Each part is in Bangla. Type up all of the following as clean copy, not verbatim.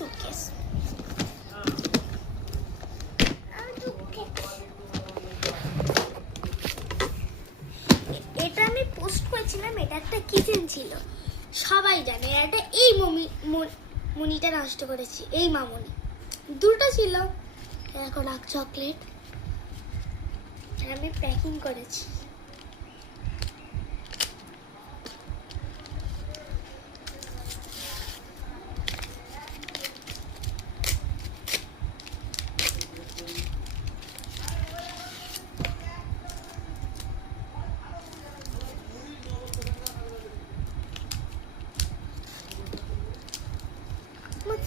সুটকেস। এটা আমি পোস্ট করেছিলাম, এটা একটা কিচেন ছিল, সবাই জানে। এটা এই মনিটা নষ্ট করেছি, এই মামনি। দুটো ছিল, এখন ডার্ক চকলেট আমি প্যাকিং করেছি।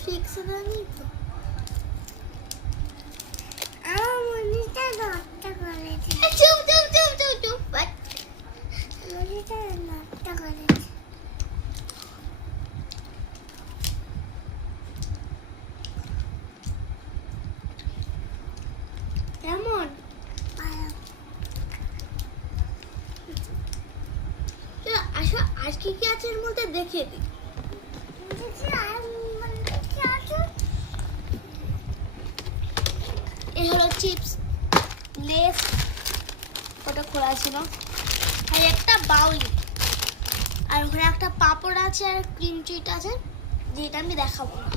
ফিক্স হয়নি তো, আমার মনিটা নষ্ট করেছে। চুপ চুপ চুপ চুপ চুপ, মনিটা নষ্ট করেছে। কেমন আসো, আজকে কি আছে এর মধ্যে দেখে দিই। এই হলো চিপস, লেস, ওটা খোলা ছিল, আর একটা বাউলি, আর ওখানে একটা পাপড় আছে আর ক্রিম চিট আছে, যেটা আমি দেখাবো না।